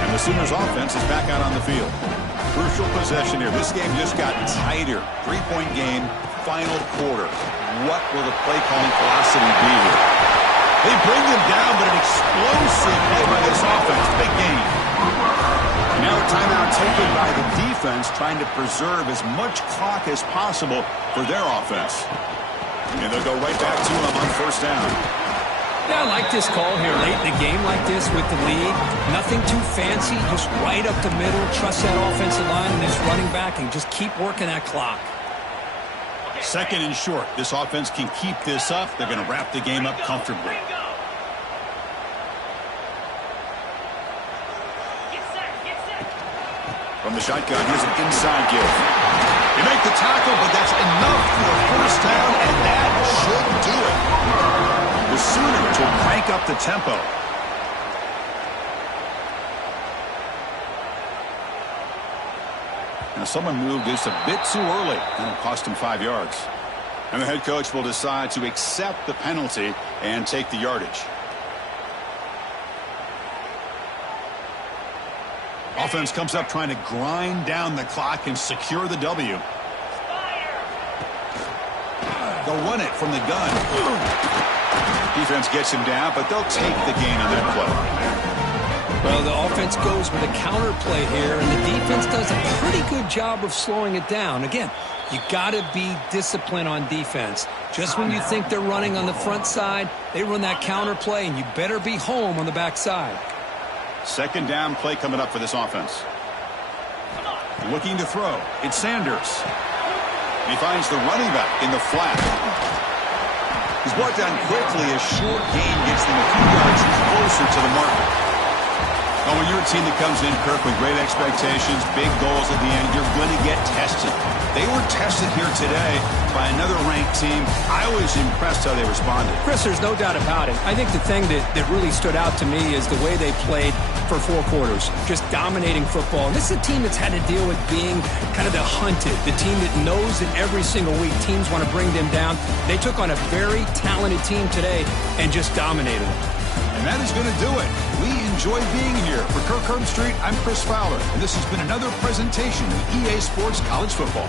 And the Sooners offense is back out on the field. Crucial possession here. This game just got tighter. 3-point game, final quarter. What will the play calling velocity be here? They bring them down, but an explosive play by this offense. Big game. Now a timeout taken by the defense, trying to preserve as much clock as possible for their offense. And they'll go right back to them on first down. Yeah, I like this call here late in the game like this with the lead. Nothing too fancy, just right up the middle. Trust that offensive line and this running back and just keep working that clock. Second and short. This offense can keep this up. They're going to wrap the game up comfortably. From the shotgun, here's an inside give. They make the tackle, but that's enough for a first down, and that should do it. The Sooners will crank up the tempo. Now someone moved this a bit too early. That'll cost him 5 yards. And the head coach will decide to accept the penalty and take the yardage. Offense comes up trying to grind down the clock and secure the W. They'll run it from the gun. Defense gets him down, but they'll take the gain on that play. Well, the offense goes with a counter play here, and the defense does a pretty good job of slowing it down. Again, you got to be disciplined on defense. Just when you think they're running on the front side, they run that counter play, and you better be home on the back side. Second down play coming up for this offense. Looking to throw. It's Sanders. He finds the running back in the flat. He's brought down quickly. A short gain gets them a few yards closer to the marker. Well, when you're a team that comes in, Kirk, with great expectations, big goals at the end, you're going to get tested. They were tested here today by another ranked team. I was impressed how they responded. Chris, there's no doubt about it. I think the thing that really stood out to me is the way they played for 4 quarters, just dominating football. And this is a team that's had to deal with being kind of the hunted, the team that knows that every single week teams want to bring them down. They took on a very talented team today and just dominated them. And that is going to do it. We enjoy being here. For Kirk Herbstreit, I'm Chris Fowler, and this has been another presentation of EA Sports College Football.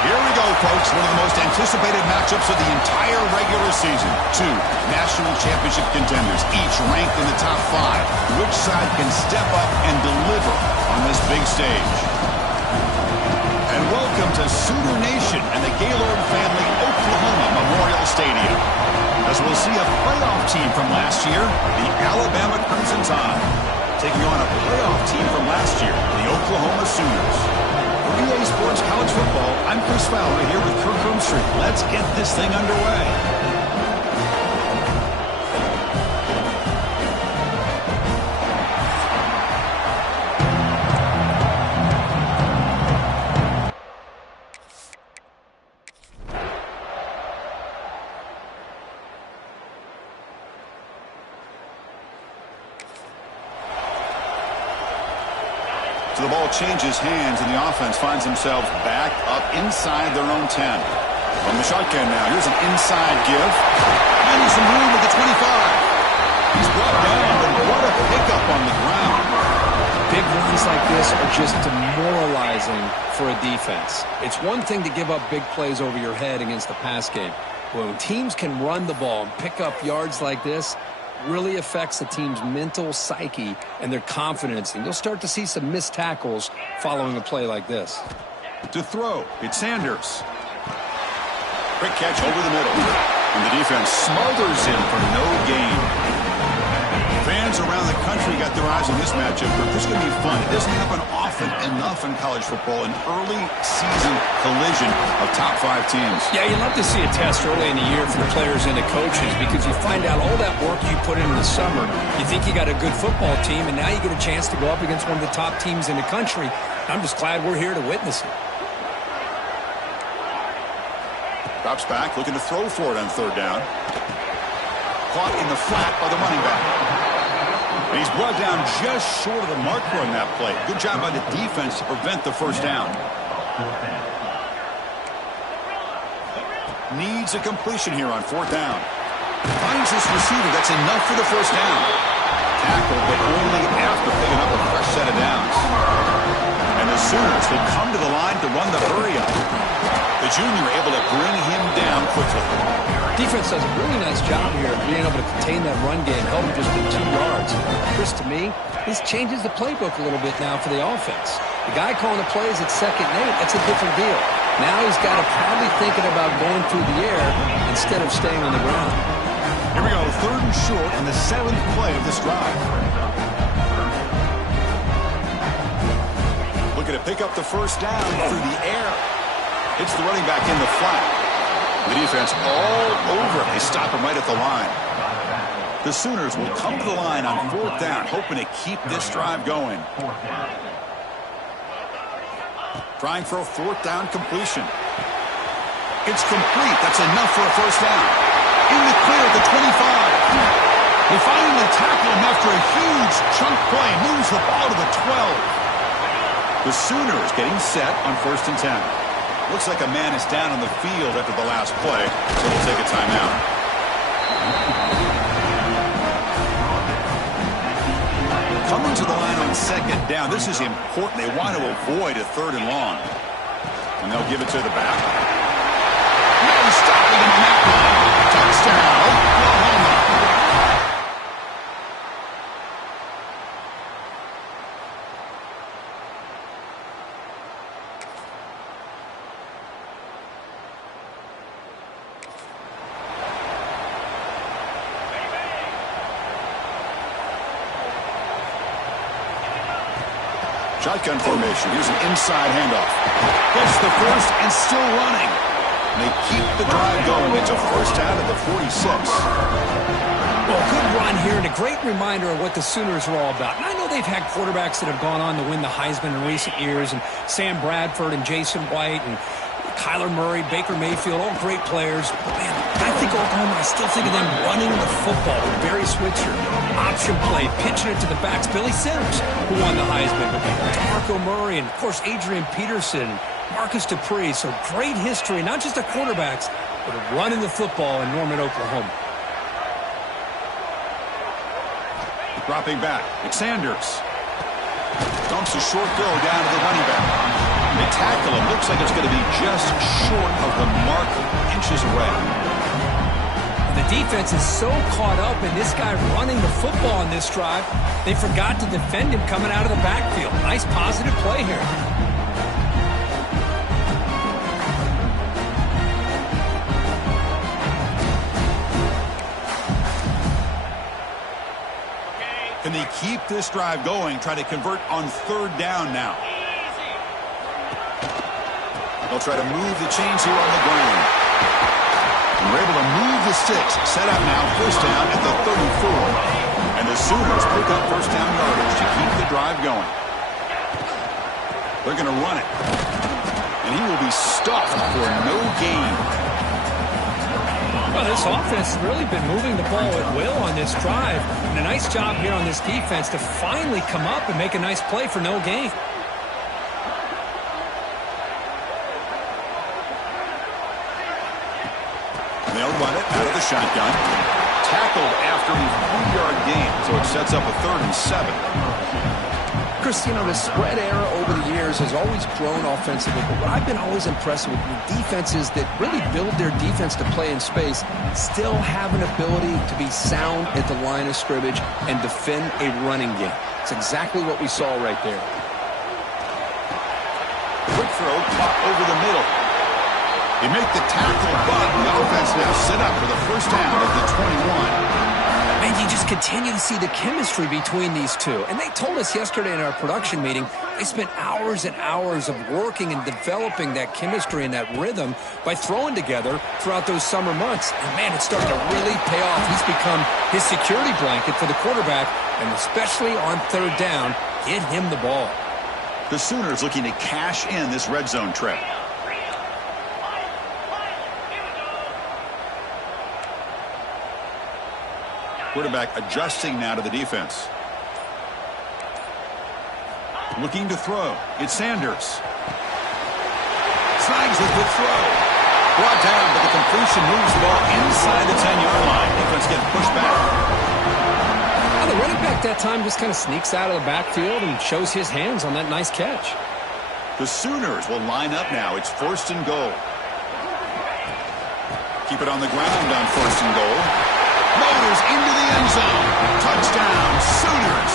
Here we go, folks. One of the most anticipated matchups of the entire regular season. Two national championship contenders, each ranked in the top 5. Which side can step up and deliver on this big stage? And welcome to Sooner Nation and the Gaylord Family Oklahoma Memorial Stadium, as we'll see a playoff team from last year, the Alabama Crimson Tide, taking on a playoff team from last year, the Oklahoma Sooners. For EA Sports College Football, I'm Chris Fowler here with Kirk Hermstreet. Let's get this thing underway. So the ball changes hands, and the offense finds themselves back up inside their own 10. From the shotgun now, here's an inside give. Finding some room at the 25. He's brought down, but what a pickup on the ground. Big runs like this are just demoralizing for a defense. It's one thing to give up big plays over your head against the pass game. But when teams can run the ball and pick up yards like this, really affects the team's mental psyche and their confidence, and you'll start to see some missed tackles following a play like this. To throw, it's Sanders. Quick catch over the middle, and the defense smothers him for no gain. Fans around the country got their eyes on this matchup, but this is going to be fun. It doesn't happen often enough in college football, an early season collision of top 5 teams. Yeah, you love to see a test early in the year for the players and the coaches, because you find out all that work you put in the summer. You think you got a good football team, and now you get a chance to go up against one of the top teams in the country. I'm just glad we're here to witness it. Drops back, looking to throw for it on 3rd down. Caught in the flat by the running back. And he's brought down just short of the marker on that play. Good job by the defense to prevent the 1st down. Needs a completion here on 4th down. Finds his receiver. That's enough for the 1st down. Tackled, but only after picking up a fresh set of downs. And the Sooners will come to the line to run the hurry-up. The junior able to bring him down quickly. Defense does a really nice job here of being able to contain that run game, held him just to 2 yards. Chris, to me, this changes the playbook a little bit now for the offense. The guy calling the plays at 2nd and 8, that's a different deal. Now he's got to probably thinking about going through the air instead of staying on the ground. Here we go, 3rd and short on the 7th play of this drive. Looking to pick up the 1st down through the air. Hits the running back in the flat. The defense all over him. They stop him right at the line. The Sooners will come to the line on 4th down, hoping to keep this drive going. Trying for a 4th down completion. It's complete. That's enough for a 1st down. In the clear at the 25. They finally tackle him after a huge chunk play. Moves the ball to the 12. The Sooners getting set on 1st and 10. Looks like a man is down on the field after the last play, so we'll take a timeout. Coming to the line on 2nd down. This is important. They want to avoid a 3rd and long. And they'll give it to the back. No stopping him on that one. Touchdown, Oklahoma. Shotgun formation. Here's an inside handoff. Gets the first and still running. They keep the drive going. It's a first down at the 46. Well, good run here and a great reminder of what the Sooners are all about. And I know they've had quarterbacks that have gone on to win the Heisman in recent years, and Sam Bradford and Jason White and Kyler Murray, Baker Mayfield, all great players. But man, I think Oklahoma, I still think of them running the football with Barry Switzer. Option play, pitching it to the backs. Billy Sims, who won the Heisman. But DeMarco Murray and, of course, Adrian Peterson, Marcus Dupree. So great history, not just of quarterbacks, but of running the football in Norman, Oklahoma. Dropping back, it's Sanders. Dumps a short throw down to the running back. They tackle him. Looks like it's going to be just short of the mark, inches away. The defense is so caught up in this guy running the football on this drive, they forgot to defend him coming out of the backfield. Nice positive play here. Can they keep this drive going? Try to convert on 3rd down now. They'll try to move the chains here on the ground. And we're able to move the sticks. Set up now, 1st down at the 34. And the Sooners pick up 1st down yardage to keep the drive going. They're going to run it. And he will be stuffed for no gain. Well, this offense has really been moving the ball at will on this drive. And a nice job here on this defense to finally come up and make a nice play for no gain. They'll run it out of the shotgun. Tackled after a 3-yard gain, so it sets up a 3rd and 7. Chris, you know, the spread era over the years has always grown offensively, but what I've been always impressed with defenses that really build their defense to play in space still have an ability to be sound at the line of scrimmage and defend a running game. It's exactly what we saw right there. Quick throw, caught over the middle. They make the tackle, but the offense now set up for the 1st down at the 21. And you just continue to see the chemistry between these two. And they told us yesterday in our production meeting, they spent hours and hours of working and developing that chemistry and that rhythm by throwing together throughout those summer months. And man, it's starting to really pay off. He's become his security blanket for the quarterback, and especially on 3rd down, get him the ball. The Sooners looking to cash in this red zone trip. Quarterback adjusting now to the defense. Looking to throw. It's Sanders. Snags a good throw. Brought down, but the completion moves the ball inside the 10-yard line. Defense getting pushed back. Well, the running back that time just kind of sneaks out of the backfield and shows his hands on that nice catch. The Sooners will line up now. It's 1st and goal. Keep it on the ground on 1st and goal. Motors into the end zone. Touchdown, Sooners.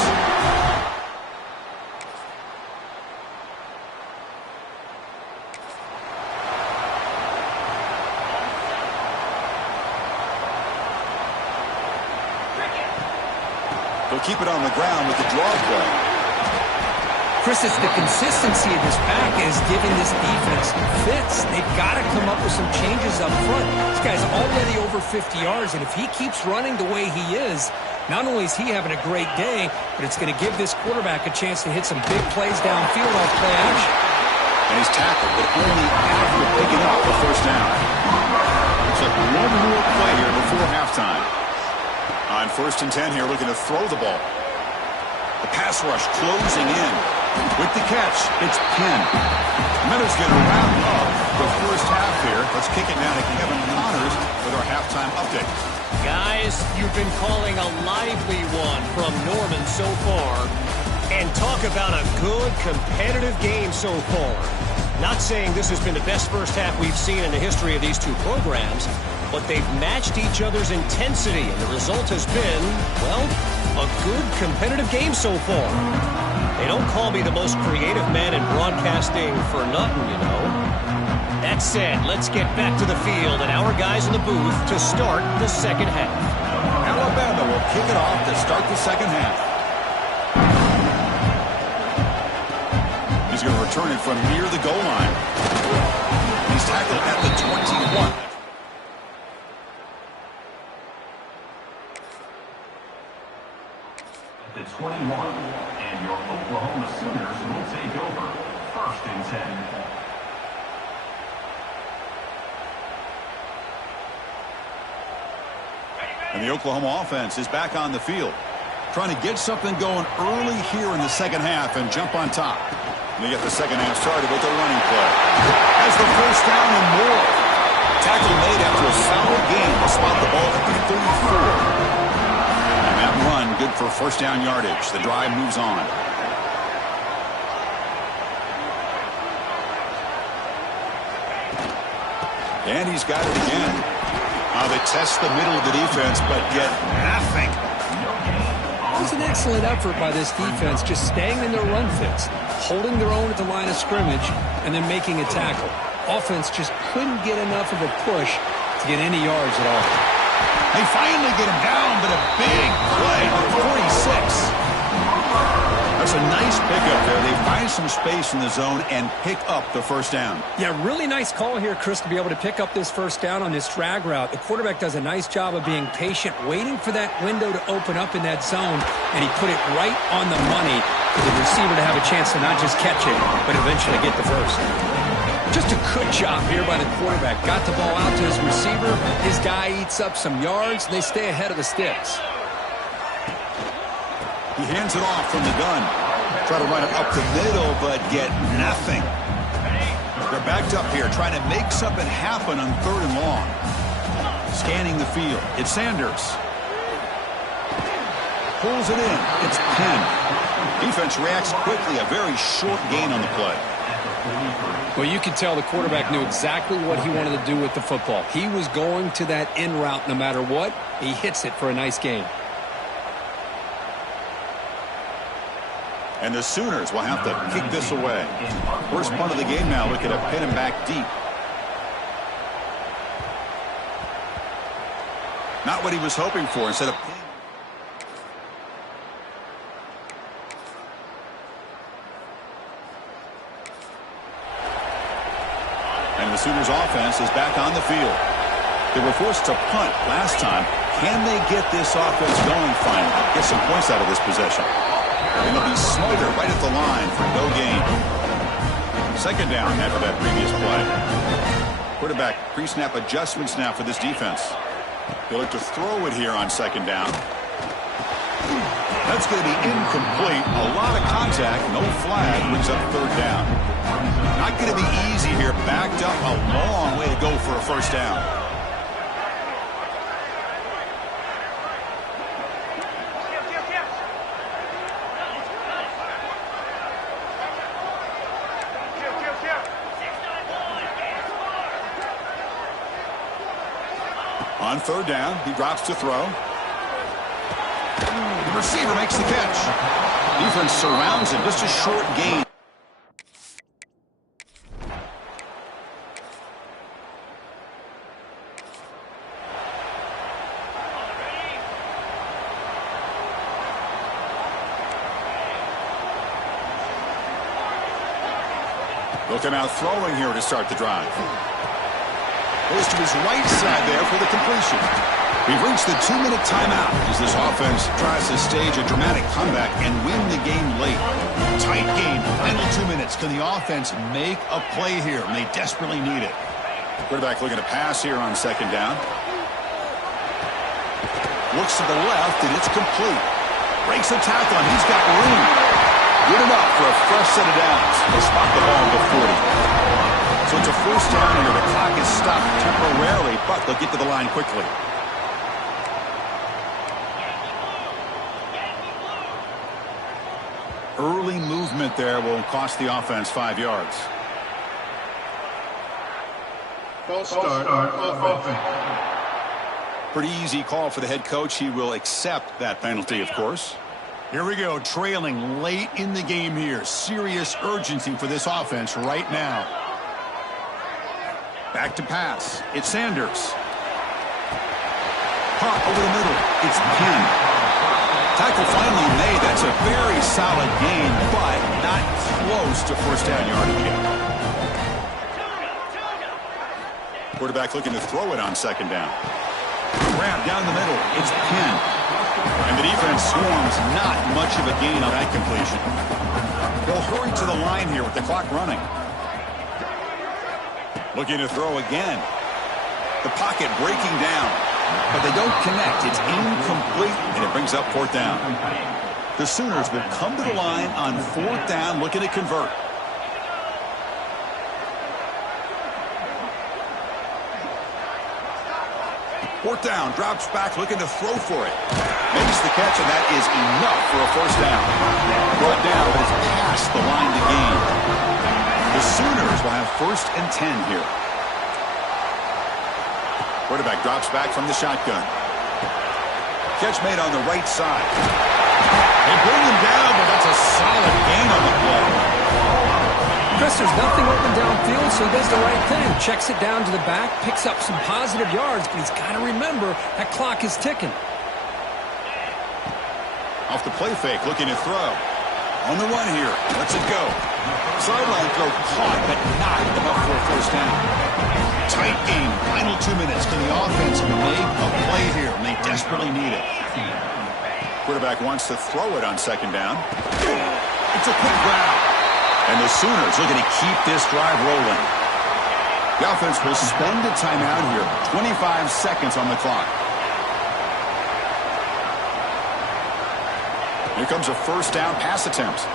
They'll keep it on the ground with the draw play. Chris, it's the consistency of this back is giving this defense fits. They've got to come up with some changes up front. This guy's already over 50 yards, and if he keeps running the way he is, not only is he having a great day, but it's going to give this quarterback a chance to hit some big plays downfield off play action. And he's tackled, but only after picking up the 1st down. It's like one more play here before halftime. On 1st and 10 here, looking to throw the ball. The pass rush closing in. With the catch, it's Penn. Minutes going to wrap up the first half here. Let's kick it now to Kevin Connors with our halftime update. Guys, you've been calling a lively one from Norman so far. And talk about a good competitive game so far. Not saying this has been the best first half we've seen in the history of these two programs, but they've matched each other's intensity, and the result has been, well, a good competitive game so far. They don't call me the most creative man in broadcasting for nothing, you know. That said, let's get back to the field and our guys in the booth to start the second half. Alabama will kick it off to start the second half. He's going to return it from near the goal line. He's tackled at the 21. At the 21, and your Oklahoma Sooners will take over. 1st and 10. And the Oklahoma offense is back on the field, trying to get something going early here in the second half and jump on top. And they get the second half started with a running play. Has the first down and more. Tackle made after a solid game to spot the ball at the 34. And that run good for first down yardage. The drive moves on. And he's got it again. They test the middle of the defense, but get nothing. It was an excellent effort by this defense, just staying in their run fits, holding their own at the line of scrimmage, and then making a tackle. Offense just couldn't get enough of a push to get any yards at all. They finally get him down, but a big play on 46. That's a nice pickup there. They find some space in the zone and pick up the first down. Yeah, really nice call here, Chris, to be able to pick up this first down on this drag route. The quarterback does a nice job of being patient, waiting for that window to open up in that zone, and he put it right on the money for the receiver to have a chance to not just catch it, but eventually get the first. Just a good job here by the quarterback. Got the ball out to his receiver. His guy eats up some yards, and they stay ahead of the sticks. He hands it off from the gun. Try to run it up the middle, but get nothing. They're backed up here, trying to make something happen on 3rd and long. Scanning the field. It's Sanders. Pulls it in. It's Penn. Defense reacts quickly. A very short gain on the play. Well, you could tell the quarterback knew exactly what he wanted to do with the football. He was going to that in route no matter what. He hits it for a nice gain. And the Sooners will have to kick this away. First punt of the game now, looking to pin him back deep. Not what he was hoping for. Instead of and the Sooners offense is back on the field. They were forced to punt last time. Can they get this offense going finally? Get some points out of this possession. And they'll be smarter right at the line for no gain. Second down after that previous play. Quarterback pre-snap adjustments now for this defense. They'll look to throw it here on second down. That's going to be incomplete. A lot of contact, no flag, brings up 3rd down. Not going to be easy here. Backed up a long way to go for a first down. On 3rd down, he drops to throw. The receiver makes the catch. Defense surrounds him. Just a short gain. Looking out throwing here to start the drive. Goes to his right side there for the completion. We've reached the 2-minute timeout as this offense tries to stage a dramatic comeback and win the game late. Tight game, final 2 minutes. Can the offense make a play here? And they desperately need it. Quarterback looking to pass here on second down. Looks to the left, and it's complete. Breaks a tackle, and he's got room. Good enough for a fresh set of downs. They spot the ball at the 40. So it's a first down here. The clock is stopped temporarily, but they'll get to the line quickly. Early movement there will cost the offense 5 yards. False start offense. Pretty easy call for the head coach. He will accept that penalty, of course. Here we go, trailing late in the game here. Serious urgency for this offense right now. Back to pass. It's Sanders. Hot over the middle. It's Penn. Tackle finally made. That's a very solid gain, but not close to first down yardage yet. Quarterback looking to throw it on second down. Grab down the middle. It's Penn. And the defense swarms. Not much of a gain on that completion. They'll hurry to the line here with the clock running. Looking to throw again. The pocket breaking down. But they don't connect. It's incomplete, and it brings up fourth down. The Sooners will come to the line on fourth down, looking to convert. Fourth down, drops back, looking to throw for it. Makes the catch, and that is enough for a first down. Brought down, but it's past the line to gain. The Sooners will have 1st and 10 here. Quarterback drops back from the shotgun. Catch made on the right side. They bring him down, but that's a solid gain on the play. Chris, there's nothing open downfield, so he does the right thing. Checks it down to the back, picks up some positive yards, but he's got to remember that clock is ticking. Off the play fake, looking to throw. On the run here. Lets it go. Sideline throw caught, but not enough for a first down. Tight game. Final 2 minutes. Can the offense make a play here? And they desperately need it. Quarterback wants to throw it on second down. It's a quick grab. And the Sooners looking to keep this drive rolling. The offense will spend a timeout here. 25 seconds on the clock. Here comes a first down pass attempt.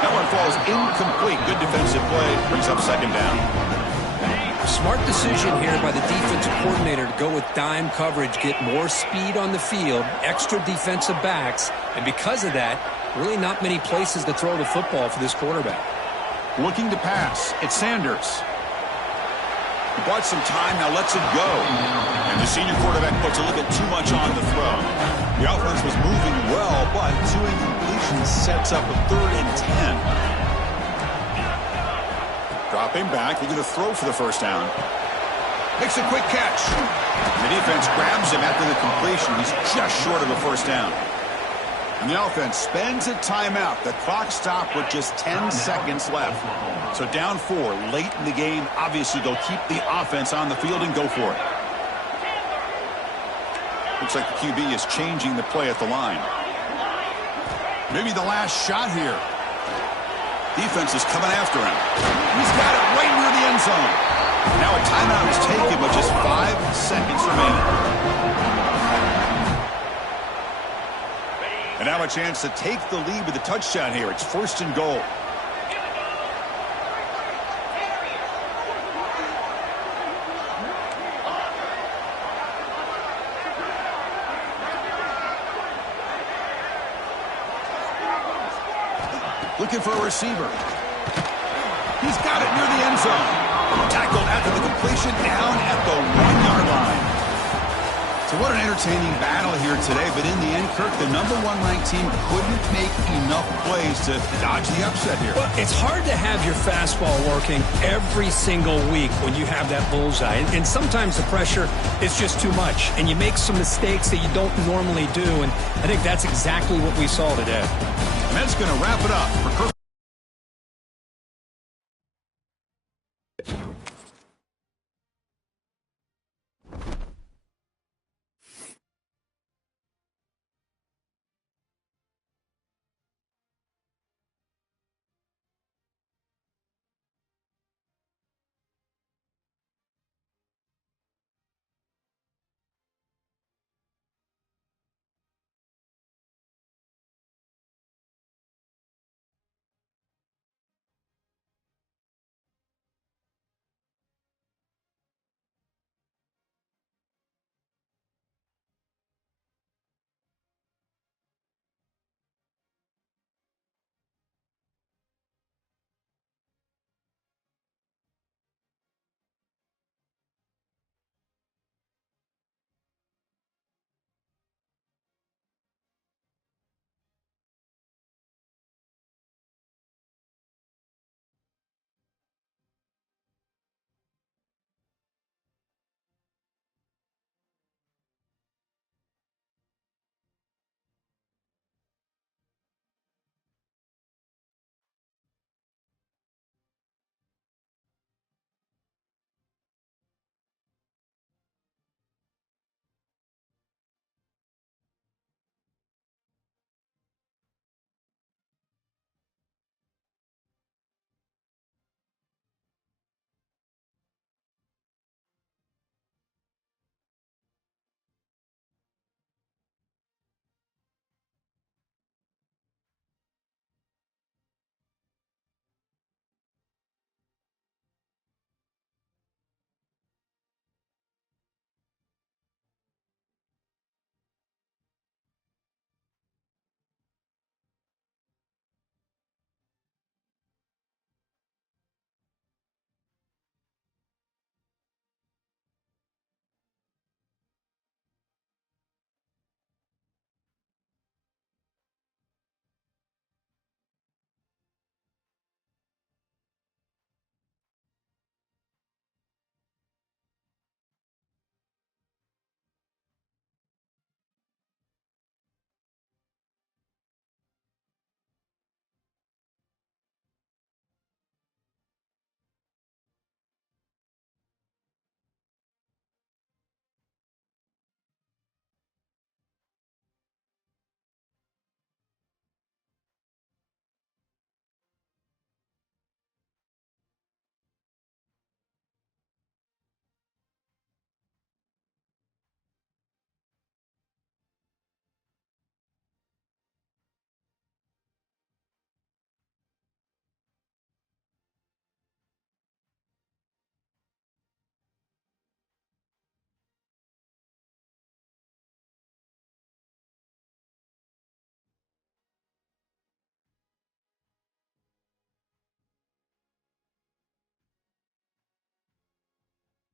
That one falls incomplete. Good defensive play. Brings up second down. Smart decision here by the defensive coordinator to go with dime coverage, get more speed on the field, extra defensive backs, and because of that, really not many places to throw the football for this quarterback. Looking to pass. It's Sanders. He bought some time, now lets it go. And the senior quarterback puts a little bit too much on the throw. The offense was moving well, but 2 incompletions sets up a 3rd and 10. Dropping back, looking to throw for the first down. Makes a quick catch. And the defense grabs him after the completion. He's just short of a first down. And the offense spends a timeout. The clock stopped with just 10 seconds left. So down 4 late in the game. Obviously, they'll keep the offense on the field and go for it. Looks like the QB is changing the play at the line. Maybe the last shot here. Defense is coming after him. He's got it right near the end zone. Now a timeout is taken with just 5 seconds remaining. And now a chance to take the lead with a touchdown here. It's 1st and goal. Looking for a receiver. He's got it near the end zone. Tackled after the completion, down at the 1-yard line. So what an entertaining battle here today. But in the end, Kirk, the #1 ranked team couldn't make enough plays to dodge the upset here. Well, it's hard to have your fastball working every single week when you have that bullseye. And sometimes the pressure is just too much. And you make some mistakes that you don't normally do. And I think that's exactly what we saw today. And that's going to wrap it up. For Kirk